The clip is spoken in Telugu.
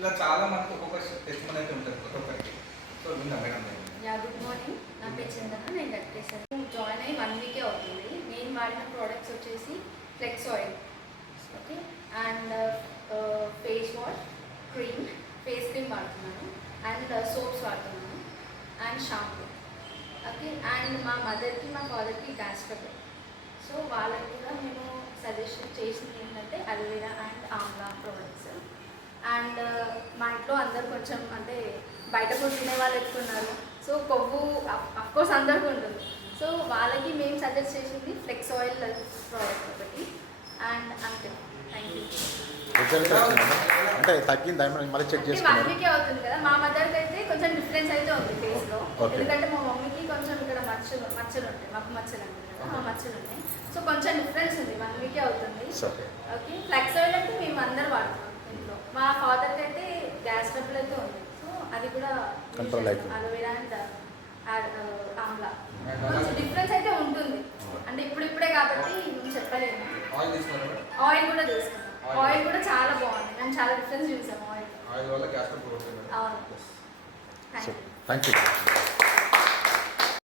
ఇలా చాలా మంది ఒక్కొక్క టెస్టిమనీ అయితే ఉంటుంది కొత్త ఒక్కరికి. సో విందాం మేడం. గుడ్ మార్నింగ్, నా పేరు చందన, నేను డాక్టర్ జాయిన్ అయ్యి 1 వీకే అవుతుంది. నేను వాడిన ప్రోడక్ట్స్ వచ్చేసి flex oil, okay, and face wash, face cream వాడుతున్నాను, అండ్ సోప్స్ వాడుతున్నాను, అండ్ షాంపూ, ఓకే. అండ్ మా మదర్కి మా ఫాదర్కి గ్యాస్ ట్రబుల్. సో వాళ్ళకి కూడా మేము సజెషన్ చేసింది ఏంటంటే aloe vera and Amla products. And మా ఇంట్లో అందరు కొంచెం అంటే బయట ఫుడ్ తినే వాళ్ళు ఎక్కున్నారు. సో కొవ్వు అఫ్కోర్స్ అందరికీ ఉంటుంది. సో వాళ్ళకి మేము సజెస్ట్ చేసింది ఫ్లెక్స్ ఆయిల్ ప్రోడక్ట్ ఒకటి. అండ్ అంతే. Thank you. అంటే తగ్గిందా మళ్ళీ చెక్ చేసుకున్నారా? 1 వీకే అవుతుంది కదా. మా మదర్కి అయితే కొంచెం డిఫరెన్స్ అయితే ఉంది ఫేస్లో. ఎందుకంటే మా మమ్మీకి కొంచెం ఇక్కడ మచ్చలు ఉంటాయి, మాకు మచ్చలు అంటారు కదా, మా మచ్చలు ఉన్నాయి. సో కొంచెం డిఫరెన్స్ ఉంది. 1 వీకే అవుతుంది. ఓకే. ఫ్లెక్స్ ఆయిల్ అంటే మేము అందరు వాడుతున్నాం ఇంట్లో. మా ఫాదర్కి అయితే గ్యాస్ ట్రబుల్ అయితే ఉంది. సో అది కూడా కంట్రోల్ అవుతుంది. అలోవెరా అండ్ ఆమ్లా కొంచెం డిఫరెన్స్ అయితే ఉంటుంది. అంటే ఇప్పుడే కాబట్టి మేము చెప్పలేము. ఆయిల్ కూడా తీసుకున్నాం. ఆయిల్ కూడా చాలా బాగుంది. మేము చాలా డిఫరెన్స్ చూసాము ఆయిల్ వల్ల. గ్యాస్ ట్రబుల్ అవుతుంది. అవును. Thank you.